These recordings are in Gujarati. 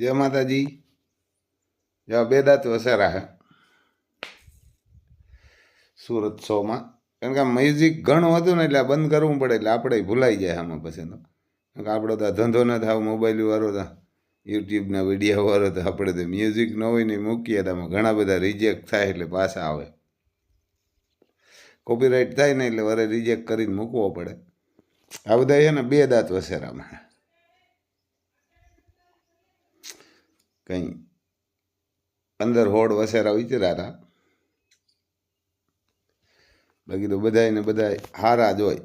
जय माताजी। जय बेदात वसेरा है सूरत शो में कारण के म्यूजिक घणुं हतुं ने એટલે બંધ કરવું પડે એટલે આપણે ભૂલાઈ જાય આમાં પછી તો કારણ કે આપણો તો ધંધો ન થાવ મોબાઈલ વાળો તો યુટ્યુબના વિડીયો વાળો તો આપણે તો મ્યુઝિક ન હોય ને મૂકીએ તો ઘણા બધા રિજેક્ટ થાય એટલે પાછા આવે કોપીરાઇટ થાય ને એટલે વરે રિજેક્ટ કરીને મૂકવો પડે। આ બધા છે ને બે દાંત વસેરામાં કંઈ 15 હોડ વસેરા વિચાર્યા હતા बाकी तो बधाई ने बधाई हारा ज होय।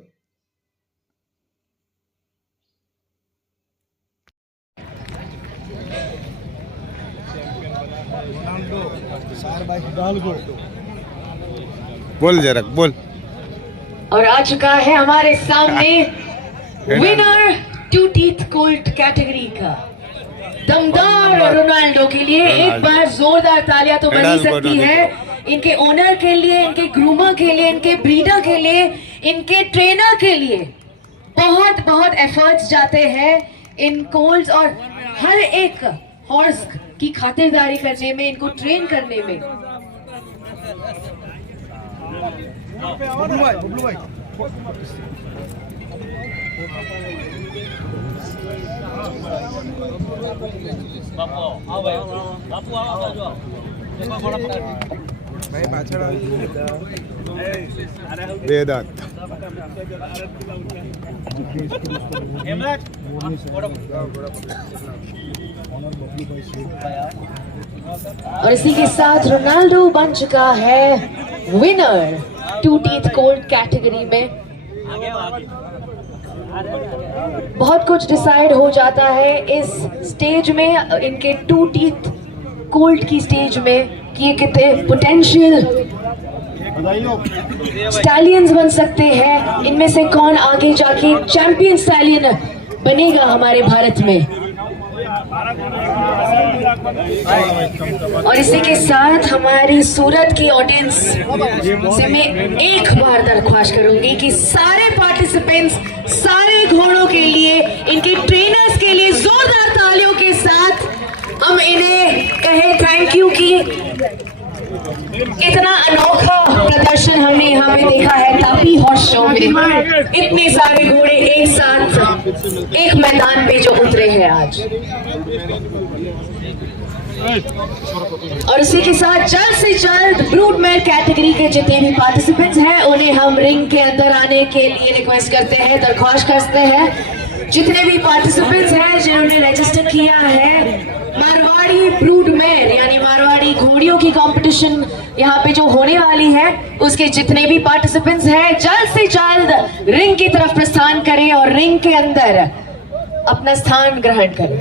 बोल जरक बोल। और आ चुका है हमारे सामने winner two teeth cold category का दमदार रोनाल्डो के लिए एक बार जोरदार तालियां तो बनी सकती है। इनके ओनर के लिए, इनके ग्रूमर के लिए, इनके ब्रीडर के लिए, इनके ट्रेनर के लिए बहुत बहुत एफर्ट्स जाते हैं इन कोल्स और हर एक हॉर्स की खातिरदारी करने में, इनको ट्रेन करने में। वेदांत और इसी के साथ रोनाल्डो बन चुका है winner two teeth cold category में। बहुत कुछ डिसाइड हो जाता है इस स्टेज में, इनके टू टीथ कोल्ड की स्टेज में कि ये कितने पोटेंशियल स्टैलियंस बन सकते हैं। इनमें से कौन आगे जाके चैंपियन स्टैलियन बनेगा हमारे भारत में। और इसी के साथ हमारी सूरत की ऑडियंस से मैं एक बार दरख्वास्त करूंगी कि सारे पार्टिसिपेंट्स, सारे घोड़ों के लिए, इनके ट्रेनर्स के लिए जोरदार तालियों के साथ हम इन्हें कहें थैंक यू कि इतना अनोखा प्रदर्शन हमने यहाँ पे देखा है। तापी हॉर्स शो में इतने सारे घोड़े एक साथ एक मैदान पे जो उतरे हैं आज। और इसी के साथ जल्द से जल्द ब्रूड मेयर कैटेगरी के जितने भी पार्टिसिपेंट्स हैं उन्हें हम रिंग के अंदर आने के लिए रिक्वेस्ट करते हैं, दरख्वास्त करते हैं। जितने भी पार्टिसिपेंट्स हैं जिन्होंने रजिस्टर किया है, मारवाड़ी ब्रूड मेयर यानी मारवाड़ी घोड़ियों की कंपटीशन यहाँ पे जो होने वाली है, उसके जितने भी पार्टिसिपेंट्स हैं जल्द से जल्द रिंग की तरफ प्रस्थान करें और रिंग के अंदर अपना स्थान ग्रहण करें।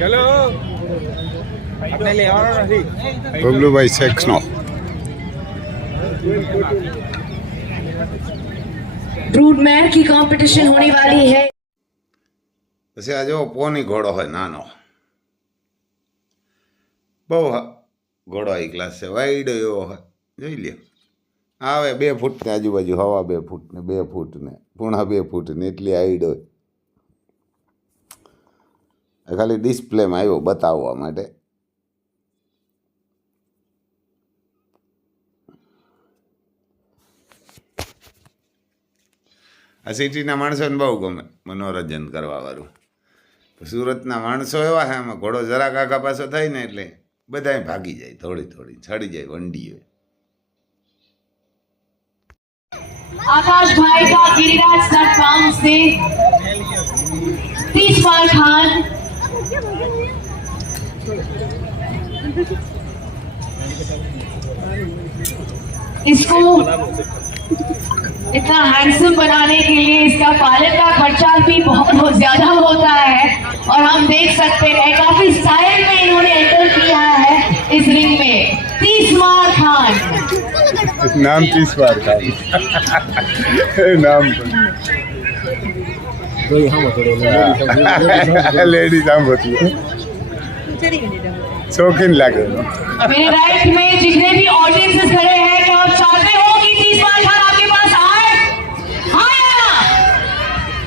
चलो बबलू भाई सेक्स नो ब्रूड मेयर की कंपटीशन होने वाली है। પછી આ જો પોની ઘોડો હોય નાનો, બહુ ઘોડો હાઈ ક્લાસ છે, વાઈડ એવો હોય, જોઈ લ્યો આવે 2 ફૂટની આજુબાજુ, હવા 2 ફૂટ ને 2 ફૂટ ને 2.5 ફૂટ ને એટલી હાઈડ હોય। ખાલી ડિસ્પ્લેમાં આવ્યો બતાવવા માટે। આ સિટીના માણસોને બહુ ગમે મનોરંજન કરવાવાળું। સુરતના માણસો એવા છે, આમાં ઘોડો જરાક આગા પાછો થાય ને એટલે બધાય ભાગી જાય, થોડી થોડી ચડી જાય વંડીએ। आकाश भाई का गिरिराज स्टड फार्म से तीसपाल खान, इसको इतना हैंडसम बनाने के लिए इसका पालन का खर्चा भी बहुत ज्यादा होता है और हम देख सकते हैं काफी स्टाइल में इन्होंने एंटर किया है इस रिंग में। तीसवार खान, नाम 30 बार का नाम लेडीज आम होती है, शौकीन लगे। मेरे राइट में जितने भी ऑडियंसेस खड़े हैं, क्या आप चाहते हो कि तीसवार खान आपके पास आए? हाँ या ना?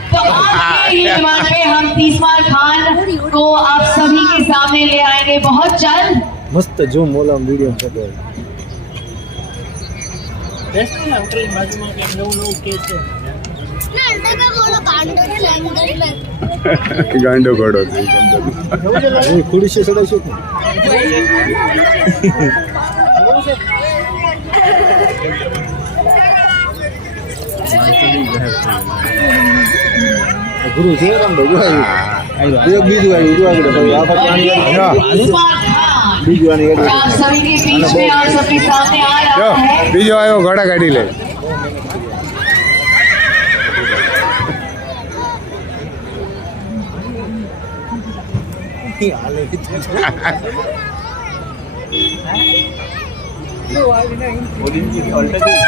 तो आपके ही डिमांड पे हम तीसवार खान को आप सभी के सामने ले आएंगे बहुत जल्द। मस्त जो मोला वीडियो फोटो ગાંડો ઘોડો ખુરશી સડાઈ શું ગુરુ છે રામ ભગુ એક બીજું આવ્યું तीसवार खान બીજું આની आप सभी के बीच में और सबके सामने आ જો रहा है। બીજો આવ્યો ઘોડા કાઢી લે।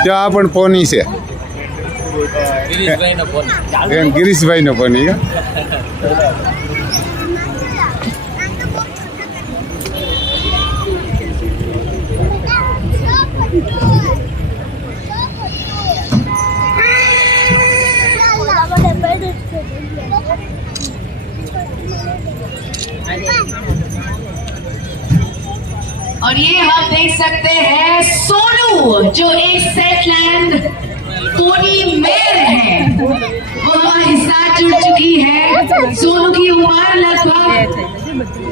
જો આ પણ પોની છે, એમ ગિરીશભાઈ નો પોની હે? और ये हम देख सकते हैं सोनू, जो एक सेटलैंड पोनी मेयर है, वो हमारे साथ जुड़ चुकी है। सोनू की उम्र लगभग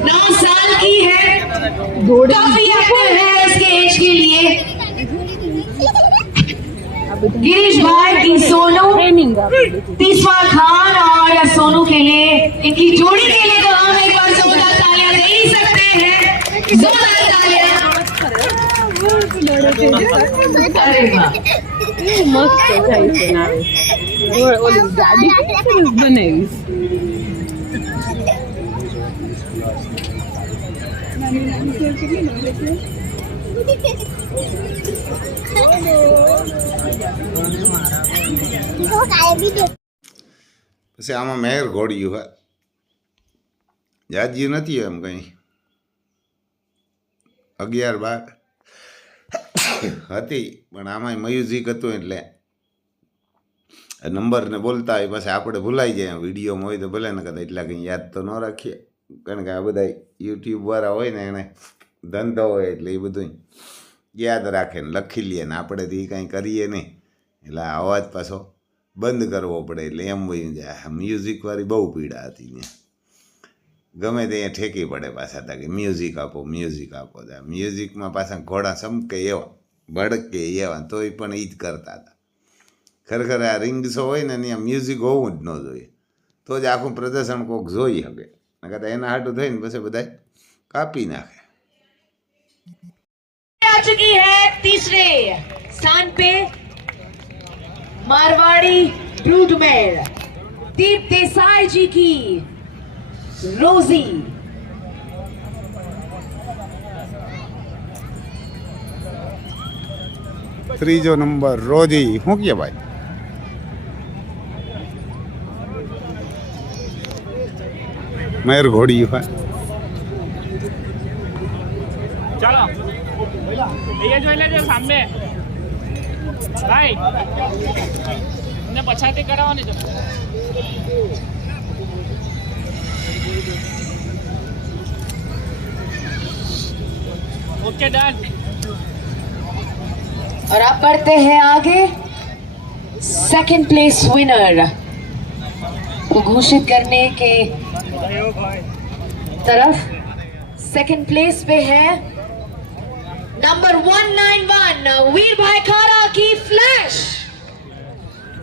9 साल की है, काफी एक्टिव है इसके एज के लिए। गिरीश भाई की सोनू, तीसवार खान और सोनू के लिए, इनकी जोड़ी के लिए तो हम एक बार जोरदार तालियां दे ही सकते हैं। जोरदार तालियां। अरे वाह, મસ્ત થાય છે નાવે ઓલી ગાડી કેટલી બનાવીશ પછી આમાં મેર ઘોડ્યું હોય, જાજી નથી એમ કંઈ, 11-12 હતી, પણ આમાં મ્યુઝિક હતું એટલે નંબરને બોલતા હોય પછી આપણે ભૂલાઈ જાય। વિડીયોમાં હોય તો ભલે ને કદાચ એટલા કંઈ યાદ તો ન રાખીએ, કારણ કે આ બધા યુટ્યુબવાળા હોય ને એને ધંધો હોય એટલે એ બધું યાદ રાખે ને લખી લે ને આપણે તો એ કાંઈ કરીએ નહીં, એટલે આ અવાજ પાછો બંધ કરવો પડે, એટલે એમ વહી જાય। મ્યુઝિકવાળી બહુ પીડા હતી ને, ગમે ત્યાં ઠેકી પડે પાછા તા કે મ્યુઝિક આપો મ્યુઝિક આપો, મ્યુઝિકમાં પાછા ઘોડા સમકે એવા ભડકે એવા, તોય પણ એ જ કરતા હતા। ખરેખર આ રિંગ શો હોય ને ત્યાં મ્યુઝિક હોવું જ ન જોઈએ, તો જ આખું પ્રદર્શન કોઈક જોઈ શકે, નકર એના હાટું થઈને પછી બધા કાપી નાખે। आ चुकी है तीसरे स्थान पे मारवाड़ी ब्रूडमेर दीप देसाई जी की रोजी। ત્રીજો નંબર રોજી, શું કહે ભાઈ? મેર ઘોડી હોય। ચાલો એ જોઈ લેજો સામે ભાઈ, ને પછાતી કરાવવાની છે। Okay done. और अब बढ़ते हैं आगे, सेकंड प्लेस विनर को घोषित करने के तरफ। सेकंड प्लेस पे है नंबर 191 वीर भाई खारा की फ्लैश।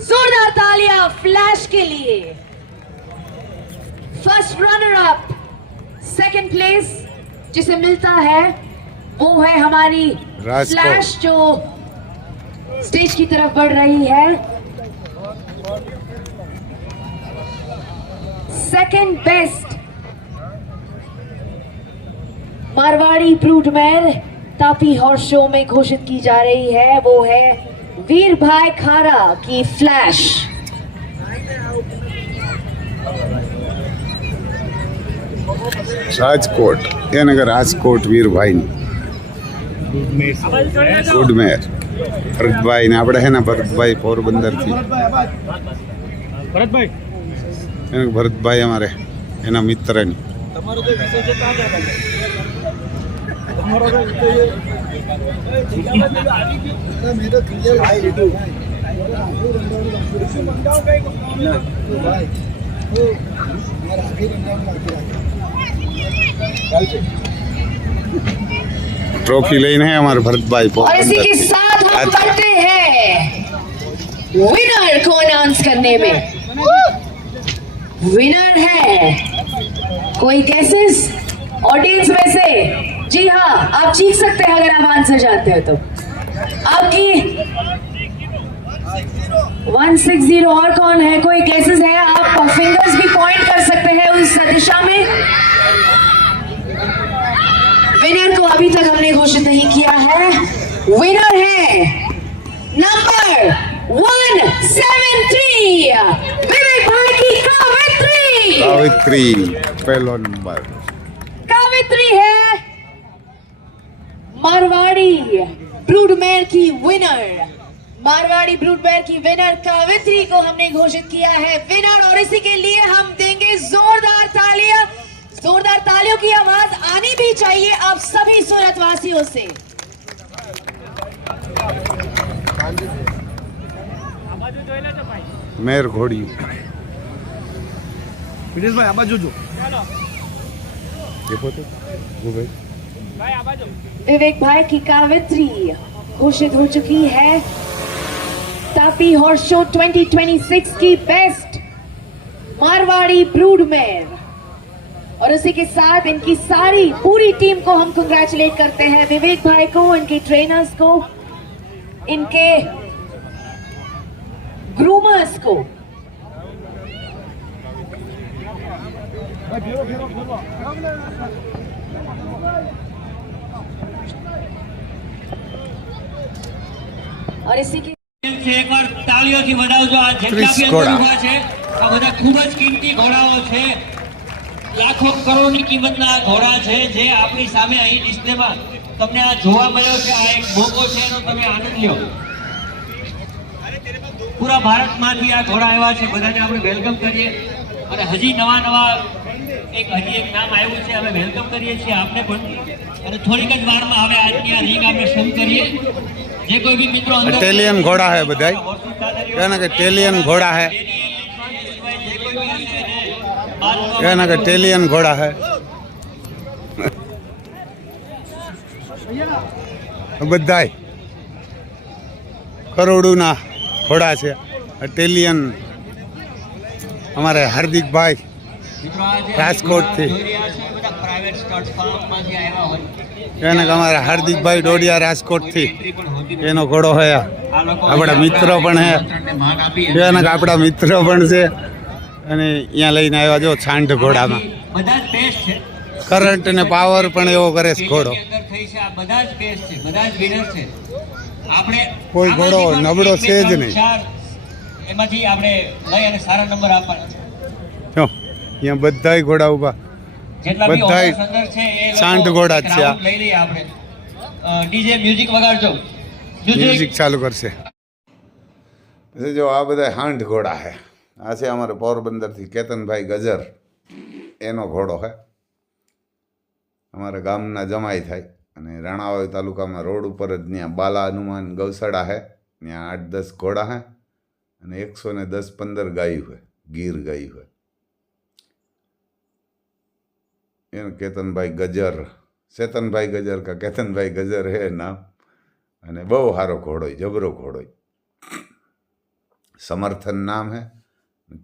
जोरदार तालियां फ्लैश के लिए। First runner up second place जिसे मिलता है वो है हमारी फ्लैश, जो स्टेज की तरफ बढ़ रही है। Second best Marwari ब्रूडमेर Tapi horse show में घोषित की जा रही है, वो है वीर भाई खारा की फ्लैश। રાજકોટ એને કે રાજકોટ વીરભાઈ ગુડમેર ભરતભાઈ ને આપણે હે ને ભરતભાઈ પોરબંદરથી ભરતભાઈ એને કે ભરતભાઈ અમારે એના મિત્રની તમારો કોઈ વિષય છે ત્યાં જાય તમારો કોઈ मेरा क्लियर भाई वीडियो ट्रॉफी लेने है हमारे भरतभाई और इसी के पोरबंदर साथ हम आज- बढ़ते हैं विनर को अनाउंस करने में। विनर है कोई गेसेस ऑडियंस में से? जी हाँ, आप चीख सकते हैं अगर आप आंसर जानते हो तो। आपकी 160 और कौन है? कोई गेसेस है? आप फिंगर्स भी पॉइंट कर सकते हैं उस दिशा में। विनर को अभी तक हमने घोषित नहीं किया है। विनर है नंबर 173 विवेक भाई की कावित्री। सावित्री पहला नंबर कावित्री है मारवाड़ी ब्रूडमेर की विनर। मारवाड़ी ब्रूडमेर की विनर कावित्री को हमने घोषित किया है विनर, और इसी के लिए हम देंगे जोरदार तालियां। जोरदार तालियों की आवाज आनी भी चाहिए आप सभी सूरतवासियों से। मेर घोड़ी विनेश भाई आवाज जो देखो तो वो भाई ભાઈ આ બાજુ विवेक भाई की कावित्री घोषित हो चुकी है तापी हॉर्स शो 2026 की बेस्ट मारवाड़ी ब्रूडमेर, और उसी के साथ इनकी सारी पूरी टीम को हम कंग्रेचुलेट करते हैं। विवेक भाई को, इनके ट्रेनर्स को, इनके ग्रूमर्स को। और इसी के છે એકવાર તાળીઓથી વધાવજો આ જેટલા ત્રીસ બી ઘોડા. ઉભા છે આ બધા ખૂબ જ કિંમતી ઘોડાઓ છે લાખો કરોડની કિંમતના આ ઘોડા છે જે આપણી સામે અહીં ડિસ્પ્લેમાં તમને આ જોવા મળ્યો છે આ એક મોકો છે એનો તમે આનંદ લ્યો પૂરા ભારતમાંથી આ ઘોડા આવ્યા છે બધાને આપણે વેલકમ કરીએ અને હજી નવા એક નામ આવ્યું છે અમે વેલકમ કરીએ છીએ આપને પણ અને થોડીક જ વારમાં હવે આજની આ રીંગ આપણે શરૂ કરીએ જે કોઈ બી મિત્રો અંદર ઇટાલિયન ઘોડા है બધાય कहना કે ઇટાલિયन घोड़ा है कहना કે ઇટાલિયन घोड़ा है બધાય કરોડોના ઘોડા છે ઇટાલિયન અમારે હાર્દિકભાઈ રાજકોટથી પ્રાઇવેટ સ્ટડ ફાર્મમાંથી આવ્યા હોય कहना કે અમારા હાર્દિકભાઈ ડોડિયા રાજકોટથી એનો ઘોડો है આપણા મિત્રો પણ હે कहना કે આપણા મિત્રો પણ છે અને અહીંયા લઈને આવ્યા જો છાંડ ઘોડામાં બધા જ બેસ્ટ છે કરંટ ને પાવર પણ એવો કરે છે ઘોડો અંદર થઈ છે આ બધા જ બેસ્ટ છે બધા જ વિનર છે આપણે કોઈ ઘોડો નબળો છે જ નહીં. એમાંથી આપણે લઈ અને સારા નંબર આપવાના છે જો અહીંયા બધાય ઘોડા ઊભા જેટલા બી બધાય ઓર્ડર્સ અંદર છે એ લોકો શાંત ઘોડા જ છે આ. રાઉન્ડ લઈ લઈએ આપણે ડીજે મ્યુઝિક વગાડજો મ્યુઝિક ચાલુ કરશે પછી જો આ બધા હાંડ ઘોડા છે આ છે અમારે પોરબંદરથી કેતનભાઈ ગજર એનો ઘોડો છે અમારા ગામના જમાઈ થાય અને રાણાવાવ તાલુકામાં રોડ ઉપર જ ત્યાં બાલા હનુમાન ગૌશાળા છે ત્યાં 8-10 ઘોડા છે અને 110-15 ગાયું છે ગીર ગાયું છે એનું કેતનભાઈ ગજર ચેતનભાઈ ગજર કા કેતનભાઈ ગજર હે નામ અને બહુ સારો ઘોડો જબરો ઘોડો સમર્થન નામ હે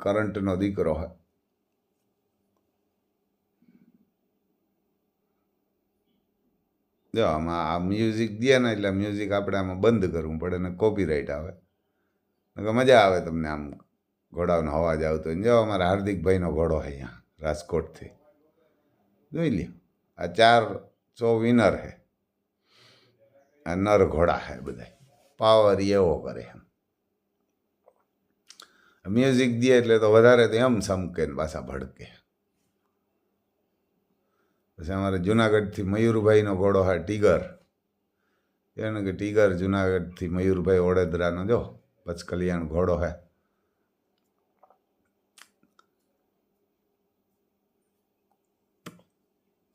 કરંટનો દીકરો હે જો આમાં આ મ્યુઝિક દે ને એટલે મ્યુઝિક આપણે આમાં બંધ કરવું પડે ને કોપીરાઇટ આવે મજા આવે તમને આમ ઘોડાનો અવાજ આવતો હોય જો અમારા હાર્દિકભાઈનો ઘોડો છે અહીંયા રાજકોટથી જોઈ લ્યો આ सो विनर है नर घोड़ा है बधाय पावर एवो करे एम म्यूजिक दिए એટલે તો વધારે તો એમ સમકે ને પાછા ભડકે પછી અમારે જુનાગઢથી મયુરભાઈનો ઘોડો હે ટીગર એને કે ટીગર જુનાગઢથી મયુરભાઈ ઓડેદરાનો જો પચકલિયાણ ઘોડો હે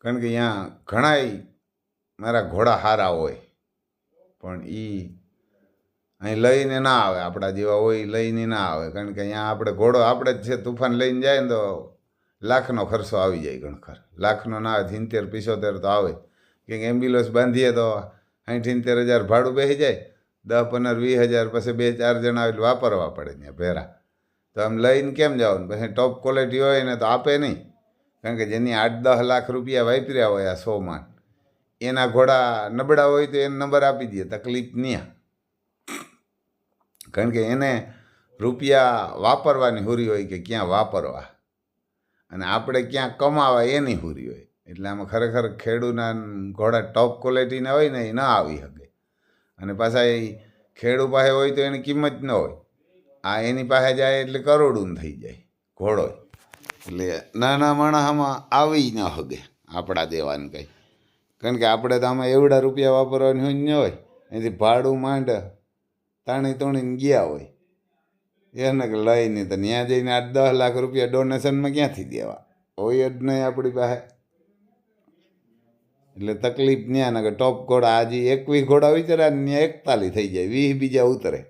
કારણ કે અહીંયા ઘણાય મારા ઘોડા સારા હોય પણ એ અહીં લઈને ના આવે આપણા જેવા હોય લઈને ના આવે કારણ કે અહીંયા આપણે ઘોડો આપણે જ છે તૂફાન લઈને જાય ને તો લાખનો ખર્ચો આવી જાય ગણખર લાખનો ના આવે 70-75 તો આવે કંઈક એમ્બ્યુલન્સ બાંધીએ તો 60-70 હજાર ભાડું બેસી જાય 10-15-20 હજાર પછી 2-4 જણા એટલે વાપરવા પડે ત્યાં ભેરા તો આમ લઈને કેમ જવાનું પછી ટોપ ક્વોલિટી હોય ને તો આપે નહીં કારણ કે જેની 8-10 લાખ રૂપિયા વાપર્યા હોય આ 100 માં એના ઘોડા નબળા હોય તો એને નંબર આપી દે તકલીફ નહીં કારણ કે એને રૂપિયા વાપરવાની હુરી હોય કે ક્યાં વાપરવા અને આપણે ક્યાં કમાવા એની હુરી હોય એટલે આમાં ખરેખર ખેડૂના ઘોડા ટોપ ક્વોલિટીના હોય ને એ ન આવી શકે અને પાછા એ ખેડૂ પાસે હોય તો એની કિંમત ન હોય આ એની પાસે જાય એટલે કરોડું થઈ જાય ઘોડો એટલે નાના માણસ આમાં આવી ન શકે આપણા દેવાનું કંઈ કારણ કે આપણે તો આમાં એવડા રૂપિયા વાપરવાની હોય ન હોય એથી ભાડું માંડ તાણી તોણીને ગયા હોય એને કે લઈને તો ત્યાં જઈને 8-10 લાખ રૂપિયા ડોનેશનમાં ક્યાંથી દેવા હોય જ નહીં આપણી પાસે એટલે તકલીફ ત્યાં ને કે ટોપ ઘોડા આજે 21 ઘોડા વિચાર્યા ને ત્યાં 41 થઈ જાય 20 બીજા ઉતરે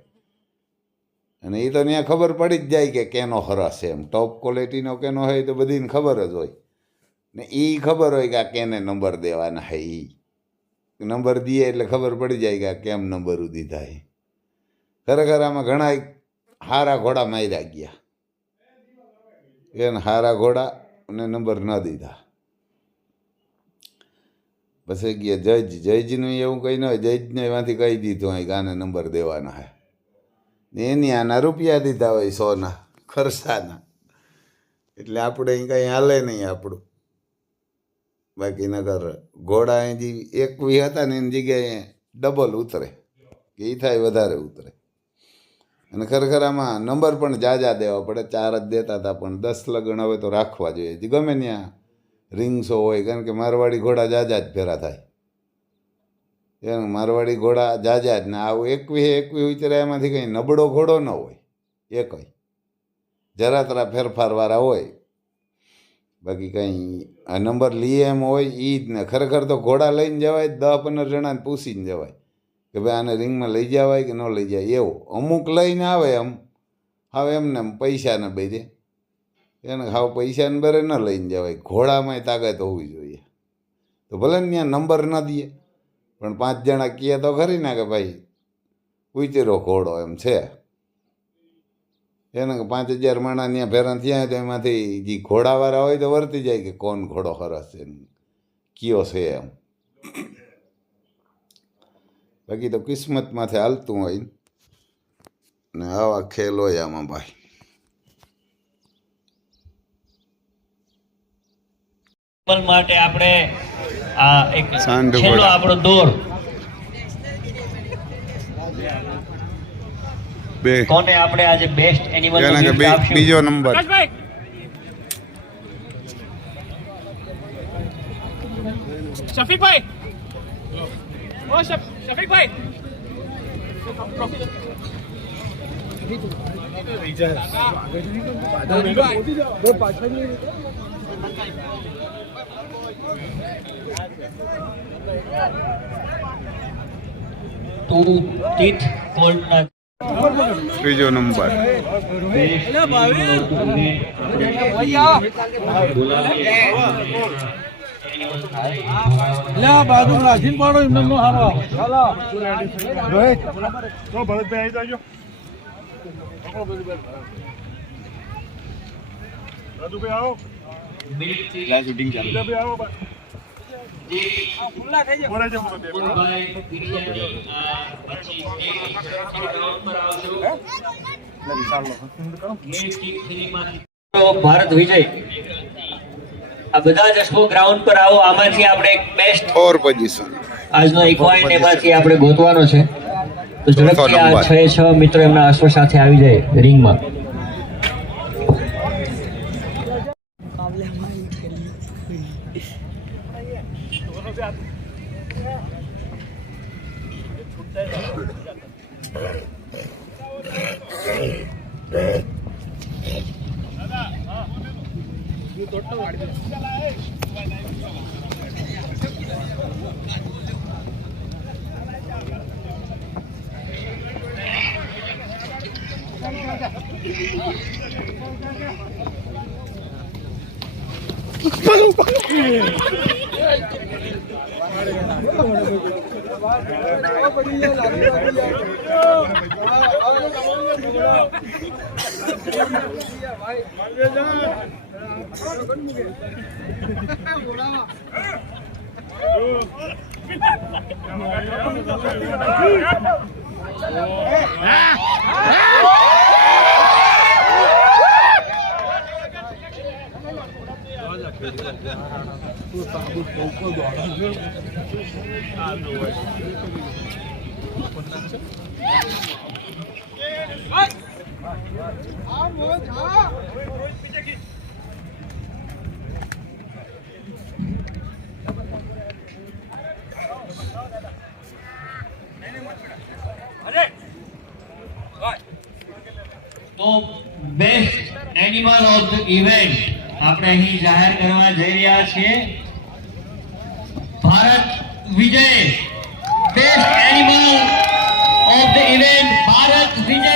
અને એ તો ત્યાં ખબર પડી જ જાય કે કેનો હરસ છે એમ ટોપ ક્વોલિટીનો કેનો હોય તો બધીને ખબર જ હોય ને એ ખબર હોય કે આ કેને નંબર દેવાના હે એ નંબર દઈએ એટલે ખબર પડી જાય કે આ કેમ નંબર દીધા એ ખરેખર આમાં ઘણા હારા ઘોડા માર્યા ગયા એને હારા ઘોડા અને નંબર ન દીધા પછી ગયા જજનું એવું કંઈ ન હોય જજને એમાંથી કહી દીધું હોય કે આને નંબર દેવાના હે એની આના રૂપિયા દીધા હોય 100ના ખર્ચાના એટલે આપણે અહીં કંઈ હાલે નહીં આપણું બાકી નગર ઘોડા અહીંથી 21 હતા ને એની જગ્યાએ ડબલ ઉતરે કે એ થાય વધારે ઉતરે અને ખરેખર આમાં નંબર પણ જાજા દેવા પડે 4 જ દેતા હતા પણ 10 લગણ હવે તો રાખવા જોઈએ ગમે ત્યાં રીંગસો હોય કારણ કે મારવાડી ઘોડા જાજા જ ફેરા થાય એમ મારવાડી ઘોડા જાજા જ ને આવું 21 ઉતરે એમાંથી કંઈ નબળો ઘોડો ન હોય એ કંઈ જરા તરા ફેરફારવાળા હોય બાકી કંઈ આ નંબર લઈએ એમ હોય એ જ ને ખરેખર તો ઘોડા લઈને જવાય 10-15 જણાને પૂછીને જવાય કે ભાઈ આને રિંગમાં લઈ જવાય કે ન લઈ જાય એવું અમુક લઈને આવે એમ હવે એમને પૈસાને બેરે એને હાવ પૈસાને બેરે ન લઈને જવાય ઘોડામાંય તાકાત હોવી જોઈએ તો ભલે ને ત્યાં નંબર ન દઈએ પણ 5 જણા કહે તો ખરી ને કે ભાઈ ઉચેરો ઘોડો એમ છે એને કે 5000 માણા ત્યાં ભેરા થયા તો એમાંથી જે ઘોડાવાળા હોય તો વર્તી જાય કે કોણ ઘોડો સરસ છે કયો છે એમ બાકી તો કિસ્મતમાંથી હાલતું હોય ને આવા ખેલ હોય આમાં ભાઈ માટે આપણે આ એક સાંઢ છેલ્લો ઘોડા. આપણો દોર બે કોને આપણે આજે બેસ્ટ એનિમલ એને કે બીજો નંબર શફીકભાઈ ઓ શફીકભાઈ તું તીર્થ ગોલ્ડના ત્રીજો નંબર બાજુ રાખીને પાડો એમને નો હારો ચાલો તો ભરતભાઈ આવી જાજો રાજુભાઈ આવો શૂટિંગ ચાલુ આવો ખુલ્લા થઈ જાય ભારત વિજય આ બધા જ અશ્વો ગ્રાઉન્ડ પર આવો. આમાંથી આપણે એક બેસ્ટ 4 પોઝિશન આજનો ઇક્વાઇન્ટ એમાંથી આપણે ગોતવાનો છે. તો ઝડપથી આ 6 મિત્રો એમના અશ્વ સાથે આવી જાય રિંગમાં. તો best animal of the event આપણે અહીં જાહેર કરવા જઈ રહ્યા છીએ. Bharat Vijay best animal of the event Bharat Vijay.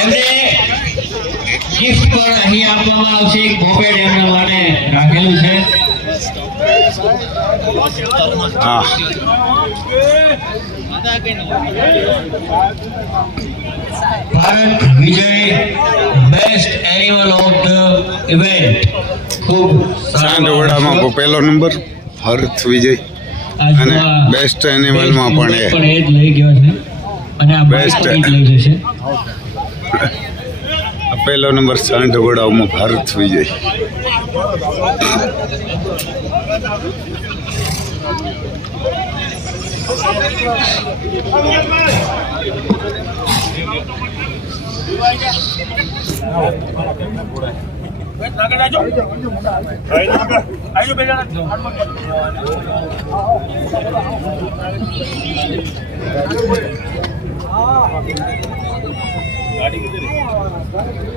એમને ગિફ્ટ પણ અહીં આપવામાં આવશે. એક મોપેડ એમના માટે રાખેલું છે. હા Bharat Vijay best animal of the event. ખૂબ સાંઢવડામાં પહેલો નંબર ભરત વિજય અને બેસ્ટ એનિમલમાં પણ એ જ લઈ ગયો છે અને આ બેસ્ટ બેસ્ટ લઈ જશે. પહેલો નંબર સાંઢવડામાં ભરત વિજય. ગાડી